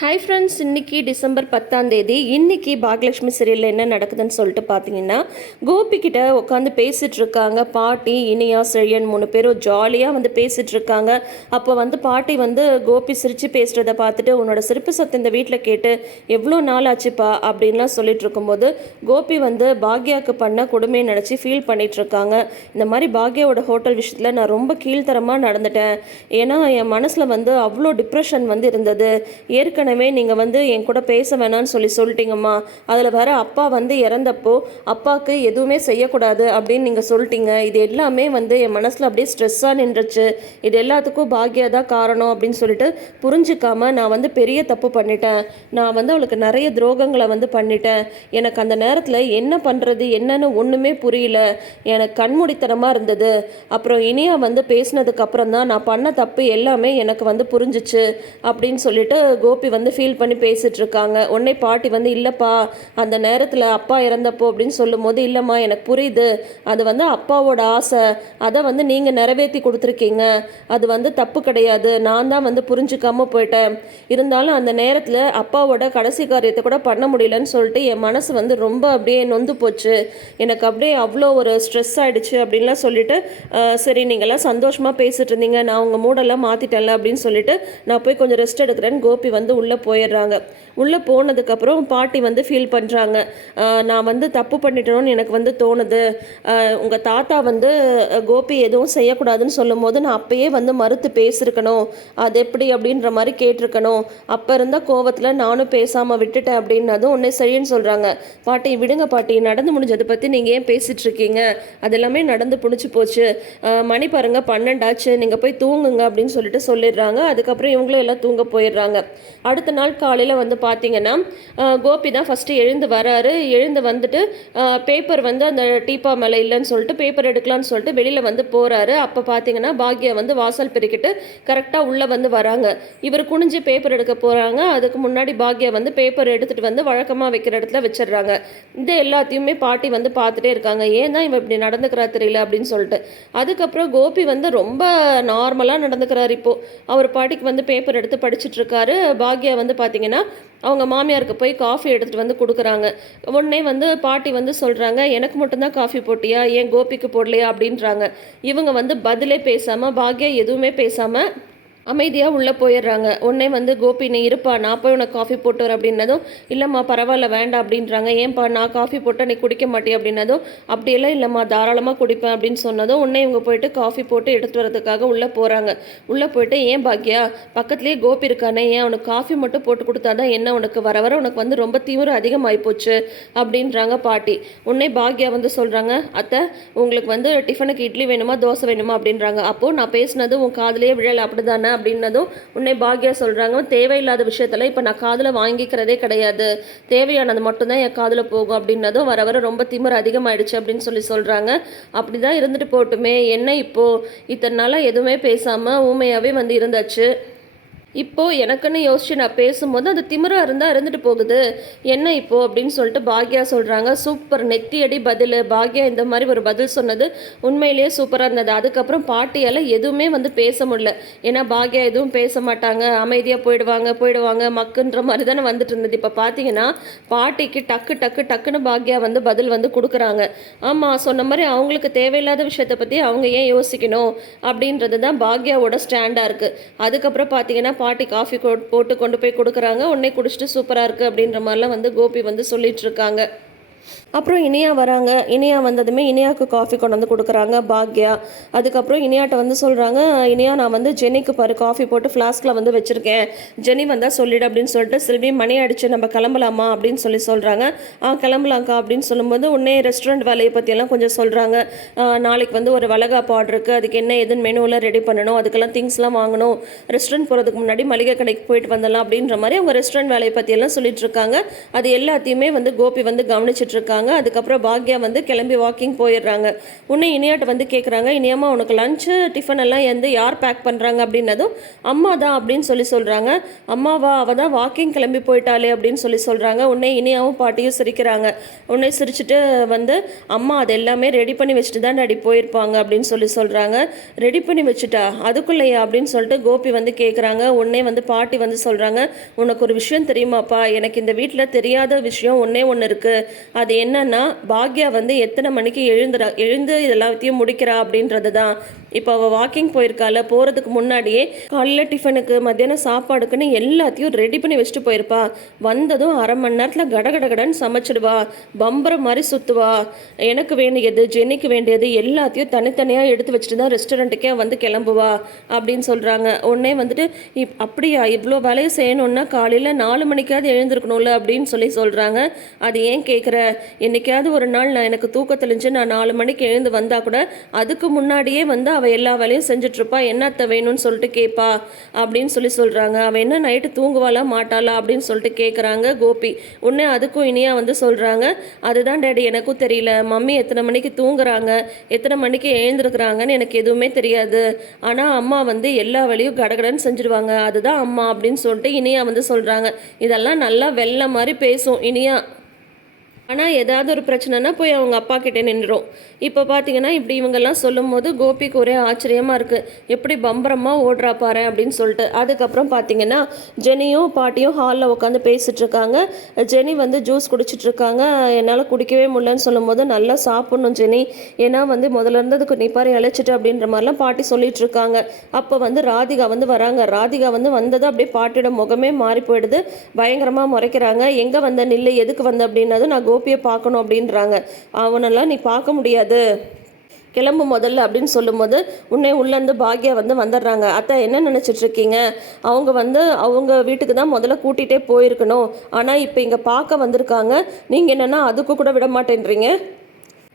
Hi friends, இன்றைக்கி December 10ஆம் தேதி. இன்றைக்கி பாக்யலட்சுமி சீரியலில் என்ன நடக்குதுன்னு சொல்லிட்டு பார்த்தீங்கன்னா, கோபிக்கிட்ட உட்காந்து பேசிகிட்டு இருக்காங்க. பாட்டி, இனியா, செழியன் 3 பேரும் ஜாலியாக வந்து பேசிகிட்டு இருக்காங்க. அப்போ வந்து பாட்டி வந்து கோபி சிரித்து பேசுகிறத பார்த்துட்டு, உன்னோட சிரிப்பு சத்தம் இந்த வீட்டில் கேட்டு எவ்வளோ நாள் ஆச்சுப்பா அப்படின்லாம் சொல்லிட்டு இருக்கும்போது, கோபி வந்து பாக்யாவுக்கு பண்ண கொடுமையை நினச்சி ஃபீல் பண்ணிகிட்ருக்காங்க. இந்த மாதிரி பாக்யாவோட ஹோட்டல் விஷயத்தில் நான் ரொம்ப கீழ்த்தரமாக நடந்துட்டேன். ஏன்னா என் மனசில் வந்து அவ்வளோ டிப்ரெஷன் வந்து இருந்தது. ஏற்கனவே நீங்கள் வந்து என் கூட பேச வேணான்னு சொல்லிட்டீங்கம்மா. அதில் வேற அப்பா வந்து இறந்தப்போ அப்பாவுக்கு எதுவுமே செய்யக்கூடாது அப்படின்னு நீங்கள் சொல்லிட்டீங்க. இது எல்லாமே வந்து என் மனசில் அப்படியே ஸ்ட்ரெஸ்ஸாக நின்றுச்சு. இது எல்லாத்துக்கும் பாக்யா தான் காரணம் அப்படின்னு சொல்லிட்டு புரிஞ்சிக்காம நான் வந்து பெரிய தப்பு பண்ணிட்டேன். நான் வந்து அவளுக்கு நிறைய துரோகங்களை வந்து பண்ணிட்டேன். எனக்கு அந்த நேரத்தில் என்ன பண்ணுறது என்னன்னு ஒன்றுமே புரியல. எனக்கு கண்மூடித்தனமாக இருந்தது. அப்புறம் இனியா வந்து பேசினதுக்கு அப்புறம் தான் நான் பண்ண தப்பு எல்லாமே எனக்கு வந்து புரிஞ்சிச்சு அப்படின்னு சொல்லிட்டு கோபி வந்து ஃபீல் பண்ணி பேசிட்டு இருக்காங்க. உடனே பாட்டி வந்து இல்லைப்பா, அந்த நேரத்தில் அப்பா இறந்தப்போ அப்படின்னு சொல்லும் போது, இல்லைம்மா எனக்கு புரியுது, அது வந்து அப்பாவோட ஆசை, அதை வந்து நீங்கள் நிறைவேற்றி கொடுத்துருக்கீங்க, அது வந்து தப்பு கிடையாது, நான் தான் வந்து புரிஞ்சுக்காம போயிட்டேன். இருந்தாலும் அந்த நேரத்தில் அப்பாவோட கடைசி காரியத்தை கூட பண்ண முடியலன்னு சொல்லிட்டு என் மனசு வந்து ரொம்ப அப்படியே நொந்து போச்சு. எனக்கு அப்படியே அவ்வளோ ஒரு ஸ்ட்ரெஸ் ஆகிடுச்சு அப்படின்லாம் சொல்லிட்டு, சரி நீங்கள்லாம் சந்தோஷமாக பேசிட்டு இருந்தீங்க, நான் உங்கள் மூடெல்லாம் மாற்றிட்டேன்ல அப்படின்னு சொல்லிட்டு நான் போய் கொஞ்சம் ரெஸ்ட் எடுக்கிறேன்னு கோபி வந்து உள்ளே போயிடுறாங்க. உள்ளே போனதுக்கப்புறம் பாட்டி வந்து ஃபீல் பண்ணுறாங்க. நான் வந்து தப்பு பண்ணிட்டேனோன்னு எனக்கு வந்து தோணுது. உங்கள் தாத்தா வந்து கோபி எதுவும் செய்யக்கூடாதுன்னு சொல்லும் போது நான் அப்பயே வந்து மறுத்து பேசியிருக்கணும். அது எப்படி அப்படின்ற மாதிரி கேட்டிருக்கணும். அப்போ இருந்த கோவத்தில் நானும் பேசாமல் விட்டுட்டேன் அப்படின்னதும் உடனே சரின்னு சொல்கிறாங்க. பாட்டி விடுங்க பாட்டி, நடந்து முடிஞ்சதை பற்றி நீங்கள் ஏன் பேசிகிட்டு இருக்கீங்க? அதெல்லாமே நடந்து புடிச்சு போச்சு. மணி பாருங்க 12 ஆச்சு, நீங்கள் போய் தூங்குங்க அப்படின்னு சொல்லிட்டு சொல்லிடுறாங்க. அதுக்கப்புறம் இவங்களும் எல்லாம் தூங்க போயிடுறாங்க. அடுத்த நாள் காலையில் வந்து பார்த்தீங்கன்னா, கோபி தான் ஃபஸ்ட்டு எழுந்து வராரு. எழுந்து வந்துட்டு பேப்பர் வந்து அந்த டீப்பா மேலே இல்லைன்னு சொல்லிட்டு பேப்பர் எடுக்கலான்னு சொல்லிட்டு வெளியில் வந்து போகிறாரு. அப்போ பார்த்தீங்கன்னா பாக்யா வந்து வாசல் பெருக்கிட்டு கரெக்டாக உள்ளே வந்து வராங்க. இவர் குனிஞ்சு பேப்பர் எடுக்க போகிறாங்க. அதுக்கு முன்னாடி பாக்யா வந்து பேப்பர் எடுத்துகிட்டு வந்து வழக்கமாக வைக்கிற இடத்துல வச்சிடுறாங்க. இது எல்லாத்தையுமே பாட்டி வந்து பார்த்துட்டே இருக்காங்க. ஏன் தான் இவன் இப்படி நடந்துக்கிறா தெரியல அப்படின்னு சொல்லிட்டு. அதுக்கப்புறம் கோபி வந்து ரொம்ப நார்மலாக நடந்துக்கிறார். இப்போது அவர் பாட்டிக்கு வந்து பேப்பர் எடுத்து படிச்சுட்டு இருக்காரு. பாக்யா வந்து பார்த்தீங்கன்னா அவங்க மாமியாருக்கு போய் காஃபி எடுத்துகிட்டு வந்து கொடுக்குறாங்க. உடனே வந்து பாட்டி வந்து சொல்கிறாங்க, எனக்கு மட்டும்தான் காஃபி போட்டியா, ஏன் கோபிக்கு போடலையா அப்படின்றாங்க. இவங்க வந்து பதிலே பேசாமல், பாக்யா எதுவுமே பேசாமல் அமைதியாக உள்ளே போயிடுறாங்க. உடனே வந்து கோபி நீ இருப்பா, நான் போய் உனக்கு காஃபி போட்டு வரேன் அப்படின்னதும், இல்லைம்மா பரவாயில்ல வேண்டாம் அப்படின்றாங்க. ஏன்ப்பா நான் காஃபி போட்டால் நீ குடிக்க மாட்டேன் அப்படின்னதும், அப்படியெல்லாம் இல்லைம்மா தாராளமாக குடிப்பேன் அப்படின்னு சொன்னதும் உடனே இவங்க போயிட்டு காஃபி போட்டு எடுத்துகிட்டு வரதுக்காக உள்ளே போகிறாங்க. உள்ளே போயிட்டு ஏன் பாக்யா பக்கத்துலேயே கோபி இருக்கானே, ஏன் அவனுக்கு காஃபி மட்டும் போட்டு கொடுத்தாதான் என்ன, உனக்கு வர வர உனக்கு வந்து ரொம்ப தீவிர அதிகமாகிப்போச்சு அப்படின்றாங்க பாட்டி. உடனே பாக்யா வந்து சொல்கிறாங்க, அத்தை உங்களுக்கு வந்து டிஃபனுக்கு இட்லி வேணுமா தோசை வேணுமா அப்படின்றாங்க. அப்போது நான் பேசினது உன் காதுலேயே விழலை அப்படிதானே அப்படின்னதும் உன்னை பாக்யா சொல்கிறாங்க, தேவையில்லாத விஷயத்தில் இப்போ நான் காதில் வாங்கிக்கிறதே கிடையாது, தேவையானது மட்டும்தான் என் காதில் போகும் அப்படின்னதும் வர வர ரொம்ப திமிர் அதிகமாகிடுச்சு அப்படின்னு சொல்கிறாங்க. அப்படி தான் இருந்துட்டு போட்டுமே, என்ன இப்போது இத்தனை நாளாக எதுவுமே பேசாமல் ஊமையாகவே வந்து இருந்தாச்சு, இப்போது எனக்குன்னு யோசிச்சு நான் பேசும்போது அது திமிராக இருந்தால் இருந்துட்டு போகுது, என்ன இப்போது அப்படின்னு சொல்லிட்டு பாக்யா சொல்கிறாங்க. சூப்பர் நெத்தியடி பதில் பாக்யா, இந்த மாதிரி ஒரு பதில் சொன்னது உண்மையிலேயே சூப்பராக இருந்தது. அதுக்கப்புறம் பாட்டியால் எதுவுமே வந்து பேச முடியல. ஏன்னா பாக்யா எதுவும் பேச மாட்டாங்க, அமைதியாக போயிடுவாங்க மக்குன்ற மாதிரி தானே வந்துட்டு இருந்தது. இப்போ பார்த்தீங்கன்னா பாட்டிக்கு டக்குன்னு பாக்யா வந்து பதில் வந்து கொடுக்குறாங்க. ஆமாம் சொன்ன மாதிரி அவங்களுக்கு தேவையில்லாத விஷயத்தை பற்றி அவங்க ஏன் யோசிக்கணும் அப்படின்றது தான் பாக்யாவோட ஸ்டாண்டாக இருக்குது. அதுக்கப்புறம் பார்த்தீங்கன்னா பாட்டி காஃபி போட்டு கொண்டு போய் கொடுக்குறாங்க. உடனே குடிச்சிட்டு சூப்பராக இருக்குது அப்படின்ற மாதிரிலாம் வந்து கோபி வந்து சொல்லிட்டு இருக்காங்க. அப்புறம் இனியா வராங்க. இனியா வந்ததுமே இனியாவுக்கு காஃபி கொண்டு வந்து கொடுக்குறாங்க பாக்யா. அதுக்கப்புறம் இனியாட்ட வந்து சொல்கிறாங்க, இனியா நான் வந்து ஜெனிக்கு பாரு காஃபி போட்டு ஃப்ளாஸ்கில் வந்து வச்சுருக்கேன், ஜெனி வந்தால் சொல்லிடு அப்படின்னு சொல்லிட்டு, செல்வி மணி அடிச்சு நம்ம கிளம்பலாமா அப்படின்னு சொல்கிறாங்க. கிளம்பலாங்க்கா அப்படின்னு சொல்லும்போது உடனே ரெஸ்டாரண்ட் வேலையை பற்றியெல்லாம் கொஞ்சம் சொல்கிறாங்க. நாளைக்கு வந்து ஒரு வளகாப்பு ஆர்டர் இருக்குது, அதுக்கு என்ன எதுன்னு மெனுவில் ரெடி பண்ணணும், அதுக்கெல்லாம் திங்ஸ்லாம் வாங்கணும், ரெஸ்டாரண்ட் போகிறதுக்கு முன்னாடி மளிகை கடைக்கு போயிட்டு வந்துடலாம் அப்படின்ற மாதிரி அவங்க ரெஸ்டாரண்ட் வேலையை பற்றியெல்லாம் சொல்லிட்டு இருக்காங்க. அது எல்லாத்தையுமே வந்து கோபி வந்து கவனிச்சிட்டு இருக்காங்க. சொல்கிறாங்க. அதுக்கப்புறம் பாக்யா வந்து கிளம்பி வாக்கிங் போயிடுறாங்க. உடனே இனியாட்ட வந்து கேட்குறாங்க, இனியாம்மா உனக்கு லஞ்சு டிஃபன் எல்லாம் யார் பேக் பண்ணுறாங்க அப்படின்னதும் அம்மா தான் அப்படின்னு சொல்கிறாங்க. அம்மாவா, அவள் தான் வாக்கிங் கிளம்பி போயிட்டாளே அப்படின்னு சொல்கிறாங்க. உடனே இனியாவும் பாட்டியும் சிரிக்கிறாங்க. உடனே சிரிச்சுட்டு வந்து அம்மா அது எல்லாமே ரெடி பண்ணி வச்சுட்டு தான் டாடி போயிருப்பாங்க அப்படின்னு சொல்கிறாங்க. ரெடி பண்ணி வச்சுட்டா அதுக்குள்ளேயா அப்படின்னு சொல்லிட்டு கோபி வந்து கேட்குறாங்க. உடனே வந்து பாட்டி வந்து சொல்கிறாங்க, உனக்கு ஒரு விஷயம் தெரியுமாப்பா, எனக்கு இந்த வீட்டில் தெரியாத விஷயம் ஒன்று இருக்குது. அது என்னன்னா பாக்யா வந்து எத்தனை மணிக்கு எழுந்து இதெல்லாத்தையும் முடிக்கிறா அப்படின்றது தான். இப்போ அவள் வாக்கிங் போயிருக்கால, போகிறதுக்கு முன்னாடியே காலையில் டிஃபனுக்கு மத்தியானம் சாப்பாடுக்குன்னு எல்லாத்தையும் ரெடி பண்ணி வச்சுட்டு போயிருப்பா. வந்ததும் அரை மணி நேரத்தில் கடகடன்னு சமைச்சிடுவா. பம்பரம் மாதிரி சுற்றுவா. எனக்கு வேண்டியது ஜெனிக்கு வேண்டியது எல்லாத்தையும் தனித்தனியாக எடுத்து வச்சுட்டு தான் ரெஸ்டாரண்ட்டுக்கே வந்து கிளம்புவா அப்படின்னு சொல்கிறாங்க. உடனே வந்துட்டு அப்படியா, இவ்வளோ வேலையை செய்யணுன்னா காலையில் 4 மணிக்காவது எழுந்திருக்கணும்ல அப்படின்னு சொல்கிறாங்க. அது ஏன் கேட்குற, என்னைக்காவது ஒரு நாள் எனக்கு தூக்கத்திலிருந்து நான் 4 மணிக்கு எழுந்து வந்தால் கூட அதுக்கு முன்னாடியே வந்து அவள் எல்லா வேலையும் செஞ்சுட்ருப்பா. என்னத்தை வேணும்னு சொல்லிட்டு கேட்பா அப்படின்னு சொல்கிறாங்க. அவள் என்ன நைட்டு தூங்குவாளா மாட்டாளா அப்படின்னு சொல்லிட்டு கேட்குறாங்க கோபி. உடனே அதுக்கும் இனியா வந்து சொல்கிறாங்க, அதுதான் டேடி எனக்கும் தெரியல. மம்மி எத்தனை மணிக்கு தூங்குறாங்க, எத்தனை மணிக்கு எழுந்திருக்கிறாங்கன்னு எனக்கு எதுவுமே தெரியாது. ஆனால் அம்மா வந்து எல்லா வேலையும் கடகடன்னு செஞ்சுருவாங்க. அதுதான் அம்மா அப்படின்னு சொல்லிட்டு இனியா வந்து சொல்கிறாங்க. இதெல்லாம் நல்லா வெள்ளை மாதிரி பேசும் இனியா. ஆனால் ஏதாவது ஒரு பிரச்சனைனா போய் அவங்க அப்பா கிட்டே நின்றுடும். இப்போ பார்த்தீங்கன்னா இப்படி இவங்கெல்லாம் சொல்லும் போது கோபிக்கு ஒரே ஆச்சரியமாக இருக்குது. எப்படி பம்பரமாக ஓடுறா பாரு அப்படின்னு சொல்லிட்டு. அதுக்கப்புறம் பார்த்தீங்கன்னா ஜெனியும் பாட்டியும் ஹாலில் உட்காந்து பேசிகிட்ருக்காங்க. ஜெனி வந்து ஜூஸ் குடிச்சிட்ருக்காங்க. என்னால் குடிக்கவே முடியலன்னு சொல்லும் போது நல்லா சாப்பிட்ணும் ஜெனி, ஏன்னா வந்து முதல்ல இருந்ததுக்கு நீ பாரு இழைச்சிட்டு அப்படின்ற மாதிரிலாம் பாட்டி சொல்லிகிட்ருக்காங்க. அப்போ வந்து ராதிகா வந்து வராங்க. ராதிகா வந்து வந்தது அப்படியே பாட்டியோட முகமே மாறி போயிடுது. பயங்கரமாக முறைக்கிறாங்க. எங்கே வந்த நில்லு, எதுக்கு வந்த அப்படின்னது நான் கோபியை பார்க்கணும் அப்படின்றாங்க. அவனெல்லாம் நீ பார்க்க முடியாது, கிளம்பு முதல்ல அப்படின்னு சொல்லும்போது உன்னை உள்ளேருந்து பாக்யா வந்து வந்துடுறாங்க. அத்தை என்ன நினச்சிட்ருக்கீங்க, அவங்க வந்து அவங்க வீட்டுக்கு தான் முதல்ல கூட்டிகிட்டே போயிருக்கணும். ஆனால் இப்போ இங்கே பார்க்க வந்திருக்காங்க, நீங்கள் என்னென்னா அதுக்கு கூட விட மாட்டேன்றீங்க.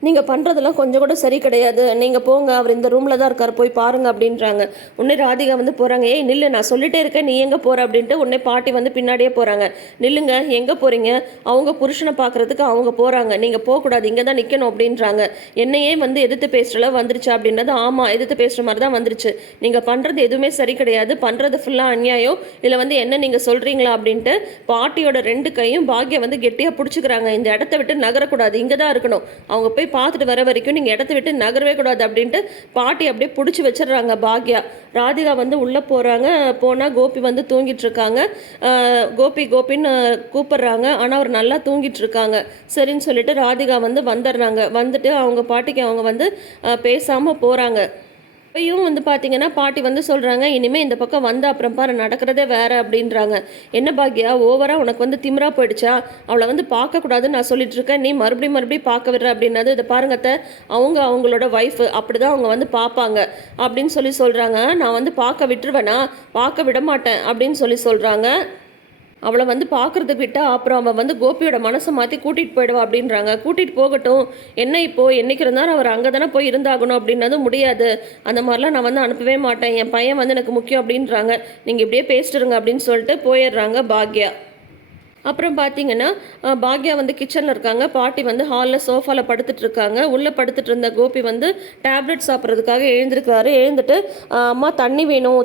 நீங்கள் பண்ணுறதெல்லாம் கொஞ்சம் கூட சரி கிடையாது. நீங்கள் போங்க, அவர் இந்த ரூமில் தான் இருக்கார், போய் பாருங்கள் அப்படின்றாங்க. உடனே ராதிகா வந்து போகிறாங்க. ஏய் நில்லு, நான் சொல்லிட்டே இருக்கேன், நீ எங்கே போகிற அப்படின்ட்டு உடனே பாட்டி வந்து பின்னாடியே போகிறாங்க. நில்லுங்க, எங்கே போகிறீங்க, அவங்க புருஷனை பார்க்குறதுக்கு அவங்க போகிறாங்க, நீங்கள் போகக்கூடாது, இங்கே தான் நிற்கணும் அப்படின்றாங்க. என்னையே வந்து எதிர்த்து பேசுகிறல வந்துருச்சு அப்படின்றது. ஆமாம், எதிர்த்து பேசுகிற மாதிரி தான் வந்துருச்சு. நீங்கள் பண்ணுறது எதுவுமே சரி கிடையாது, பண்ணுறது ஃபுல்லாக அநியாயம். இதில் வந்து என்ன நீங்கள் சொல்கிறீங்களா அப்படின்ட்டு பாட்டியோட 2 கையும் பாக்யா வந்து கெட்டியாக பிடிச்சிக்கிறாங்க. இந்த இடத்த விட்டு நகரக்கூடாது, இங்கே தான் இருக்கணும், அவங்க போய் பார்த்துட்டு வர வரைக்கும் நீங்கள் இடத்த விட்டு நகரவே கூடாது அப்படின்ட்டு பாட்டி அப்படியே பிடிச்சி வச்சிடுறாங்க பாக்யா. ராதிகா வந்து உள்ளே போகிறாங்க. போனால் கோபி வந்து தூங்கிட்டு இருக்காங்க. கோபின்னு கூப்பிடுறாங்க. ஆனால் அவர் நல்லா தூங்கிட்டு இருக்காங்க. சரின்னு சொல்லிட்டு ராதிகா வந்து வந்துடுறாங்க. வந்துட்டு அவங்க பாட்டிக்கு அவங்க வந்து பேசாமல் போகிறாங்க. இப்பையும் வந்து பார்த்தீங்கன்னா பாட்டி வந்து சொல்கிறாங்க, இனிமேல் இந்த பக்கம் வந்து அப்புறம் பாரு நடக்கிறதே வேறு அப்படின்றாங்க. என்ன பாக்யா, ஓவராக உனக்கு வந்து திமிரா போயிடுச்சா, அவளை வந்து பார்க்கக்கூடாதுன்னு நான் சொல்லிட்டு இருக்கேன், நீ மறுபடியும் பார்க்க விடுற அப்படின்னது. இதை பாருங்கத்த, அவங்களோட ஒய்ஃபு அப்படி தான் அவங்க வந்து பார்ப்பாங்க அப்படின்னு சொல்கிறாங்க. நான் வந்து பார்க்க விட்டுருவேனா, பார்க்க விட மாட்டேன் அப்படின்னு சொல்கிறாங்க. அவளை வந்து பார்க்குறதுக்கு விட்டால் அப்புறம் அவள் வந்து கோபியோட மனசை மாற்றி கூட்டிகிட்டு போயிடுவா அப்படின்றாங்க. கூட்டிகிட்டு போகட்டும், என்ன இப்போது என்றைக்கு இருந்தாலும் அவர் அங்கே தானே போய் இருந்தாகணும் அப்படின்னதும் முடியாது, அந்த மாதிரிலாம் நான் வந்து அனுப்பவே மாட்டேன், என் பையன் வந்து எனக்கு முக்கியம் அப்படின்றாங்க. நீங்கள் இப்படியே பேசிட்டுருங்க அப்படின்னு சொல்லிட்டு போயிடுறாங்க பாக்யா. அப்புறம் பார்த்தீங்கன்னா பாக்யா வந்து கிச்சனில் இருக்காங்க. பாட்டி வந்து ஹாலில் சோஃபாவில் படுத்துட்டு இருக்காங்க. உள்ளே படுத்துட்டு இருந்த கோபி வந்து டேப்லெட் சாப்பிட்றதுக்காக எழுந்திருக்கிறாரு. எழுந்துட்டு அம்மா தண்ணி வேணும்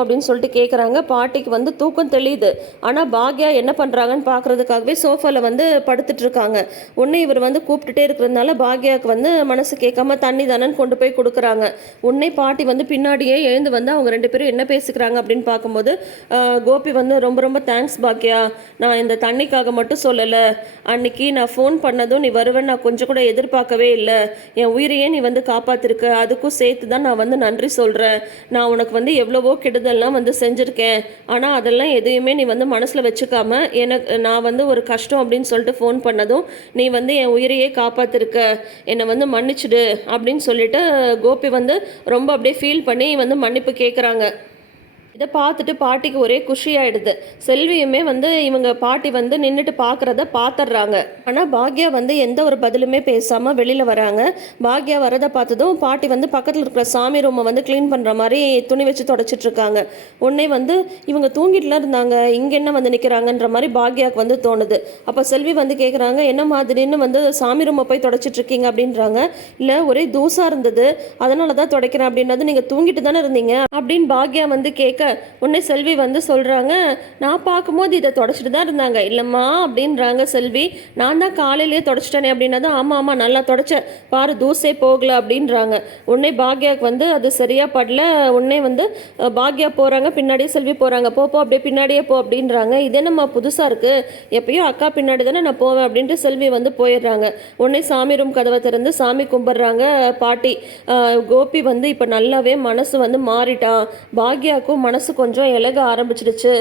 அப்படின்னு சொல்லிட்டு கேட்குறாங்க. பாட்டிக்கு வந்து தூக்கம் தெளியுது. ஆனால் பாக்யா என்ன பண்ணுறாங்கன்னு பார்க்குறதுக்காகவே சோஃபாவில் வந்து படுத்துட்டு இருக்காங்க. உடனே இவர் வந்து கூப்பிட்டுட்டே இருக்கிறதுனால பாக்யாவுக்கு வந்து மனசு கேட்காம தண்ணி தானன்னு கொண்டு போய் கொடுக்குறாங்க. உடனே பாட்டி வந்து பின்னாடியே எழுந்து வந்து அவங்க 2 பேரும் என்ன பேசிக்கிறாங்க அப்படின்னு பார்க்கும்போது கோபி வந்து ரொம்ப ரொம்ப தேங்க்ஸ் பாக்யா, நான் இந்த தண்ணிக்காக மட்டும் சொல்லலை, அன்னைக்கு நான் ஃபோன் பண்ணதும் நீ வருவேன் நான் கொஞ்சம் கூட எதிர்பார்க்கவே இல்லை, என் உயிரையே நீ வந்து காப்பாற்றிருக்க, அதுக்கும் சேர்த்து தான் நான் வந்து நன்றி சொல்கிறேன். நான் உனக்கு வந்து எவ்வளவோ கெடுதல்லாம் வந்து செஞ்சுருக்கேன், ஆனால் அதெல்லாம் எதையுமே நீ வந்து மனசில் வச்சுக்காம நான் வந்து ஒரு கஷ்டம் அப்படின்னு சொல்லிட்டு ஃபோன் பண்ணதும் நீ வந்து என் உயிரையே காப்பாற்றிருக்க, என்னை வந்து மன்னிச்சுடு அப்படின்னு சொல்லிட்டு கோபி வந்து ரொம்ப அப்படியே ஃபீல் பண்ணி வந்து மன்னிப்பு கேட்குறாங்க. இதை பார்த்துட்டு பாட்டிக்கு ஒரே குஷியாயிடுது. செல்வியுமே வந்து இவங்க பாட்டி வந்து நின்றுட்டு பார்க்குறத பார்த்துடுறாங்க. ஆனால் பாக்யா வந்து எந்த ஒரு பதிலுமே பேசாமல் வெளியில் வராங்க. பாக்யா வரதை பார்த்ததும் பாட்டி வந்து பக்கத்தில் இருக்கிற சாமி ரூமை வந்து க்ளீன் பண்ணுற மாதிரி துணி வச்சு தொடச்சிட்டு இருக்காங்க. உடனே வந்து இவங்க தூங்கிட்டுலாம் இருந்தாங்க, இங்கே என்ன வந்து நிற்கிறாங்கன்ற மாதிரி பாக்யாவுக்கு வந்து தோணுது. அப்போ செல்வி வந்து கேட்குறாங்க, என்ன மாதிரின்னு வந்து சாமி ரூமை போய் தொடச்சிட்டு இருக்கீங்க அப்படின்றாங்க. இல்லை, ஒரே தூசாக இருந்தது, அதனால தான் துடைக்கிறேன் அப்படின்றது, நீங்கள் தூங்கிட்டு தானே இருந்தீங்க அப்படின்னு பாக்யா வந்து கேட்க, உடனே செல்வி வந்து சொல்கிறாங்க, நான் பார்க்கும்போது இதை தொடச்சிட்டு தான் இருந்தாங்க. இல்லைம்மா அப்படின்றாங்க செல்வி. நான் தான் காலையிலேயே தொடச்சிட்டேனே அப்படின்னா, ஆமாம் ஆமாம் நல்லா தொடச்ச பாரு, தூசே போகல அப்படின்றாங்க. உடனே பாக்யாவுக்கு வந்து அது சரியாக படல. உடனே வந்து பாக்யா போகிறாங்க, பின்னாடியே செல்வி போகிறாங்க. போ அப்படியே பின்னாடியே போ அப்படின்றாங்க. இது என்னம்மா புதுசாக இருக்குது, எப்பயும் அக்கா பின்னாடி தானே நான் போவேன் அப்படின்ட்டு செல்வி வந்து போயிடுறாங்க. உடனே சாமி ரூம் கதவை திறந்து சாமி கும்பிட்றாங்க பாட்டி. கோபி வந்து இப்போ நல்லாவே மனசு வந்து மாறிட்டான், பாக்யாவுக்கும் மனசு கொஞ்சம் இலக ஆரம்பிச்சிடுச்சு,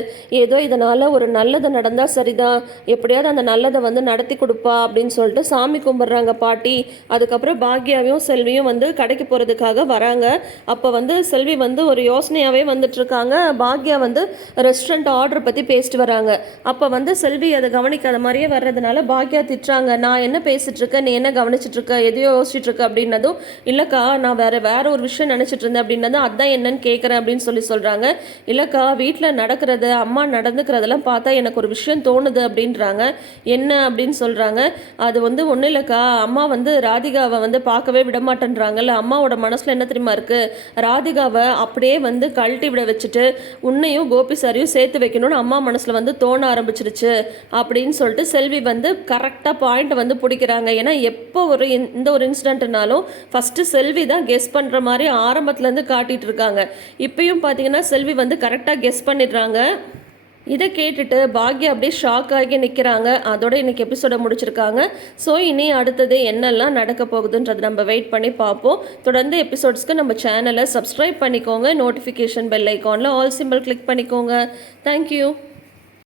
ஏதோ இதனால் ஒரு நல்லது நடந்தால் சரிதான், எப்படியாவது அந்த நல்லதை வந்து நடத்தி கொடுப்பா அப்படின்னு சொல்லிட்டு சாமி கும்பிட்றாங்க பாட்டி. அதுக்கப்புறம் பாக்யாவையும் செல்வியும் வந்து கடைக்கு போகிறதுக்காக வராங்க. அப்போ வந்து செல்வி வந்து ஒரு யோசனையாகவே வந்துட்டுருக்காங்க. பாக்யா வந்து ரெஸ்டாரண்ட் ஆர்டர் பற்றி பேசிட்டு வராங்க. அப்போ வந்து செல்வி அதை கவனிக்காத மாதிரியே வர்றதுனால பாக்யா திட்டுறாங்க, நான் என்ன பேசிகிட்டு இருக்கேன், நீ என்ன கவனிச்சிட்டு இருக்க, எதையோ யோசிச்சுட்டு இருக்க அப்படின்னதும், இல்லைக்கா நான் வேற ஒரு விஷயம் நினச்சிட்டு இருந்தேன் அப்படின்னதும், அதான் என்னன்னு கேட்குறேன் அப்படின்னு சொல்கிறாங்க. இல்லைக்கா, வீட்டில் நடக்கிறது, அம்மா நடந்துக்கிறதெல்லாம் பார்த்தா எனக்கு ஒரு விஷயம் தோணுது அப்படின்றாங்க. என்ன அப்படின்னு சொல்கிறாங்க. அது வந்து ஒன்றும் இல்லைக்கா, அம்மா வந்து ராதிகாவை வந்து பார்க்கவே விட மாட்டேன்றாங்கல்ல, அம்மாவோட மனசில் என்ன தெரியுமா இருக்குது, ராதிகாவை அப்படியே வந்து கழட்டி விட வச்சுட்டு உன்னையும் கோபி சாரையும் சேர்த்து வைக்கணும்னு அம்மா மனசில் வந்து தோண ஆரம்பிச்சிருச்சு அப்படின்னு சொல்லிட்டு செல்வி வந்து கரெக்டாக பாயிண்ட்டை வந்து பிடிக்கிறாங்க. ஏன்னா எப்போ இந்த ஒரு இன்சிடென்ட்னாலும் ஃபஸ்ட்டு செல்வி தான் கெஸ் பண்ணுற மாதிரி ஆரம்பத்துலேருந்து காட்டிகிட்டு இருக்காங்க. இப்பயும் பார்த்தீங்கன்னா செல்வி வந்து கரெக்டாக கெஸ் பண்ணிடுறாங்க. இதை கேட்டுட்டு பாக்யா அப்படியே ஷாக் ஆகி நிற்கிறாங்க. அதோட இன்னைக்கு எபிசோட முடிச்சிருக்காங்க. ஸோ இனி அடுத்தது என்னெல்லாம் நடக்க போகுதுன்றது நம்ம வெயிட் பண்ணி பார்ப்போம். தொடர்ந்து எபிசோட்ஸ்க்கு நம்ம சேனலை சப்ஸ்கிரைப் பண்ணிக்கோங்க. நோட்டிஃபிகேஷன் பெல் ஐக்கானில் ஆல் சிம்பிள் கிளிக் பண்ணிக்கோங்க. தேங்க்யூ.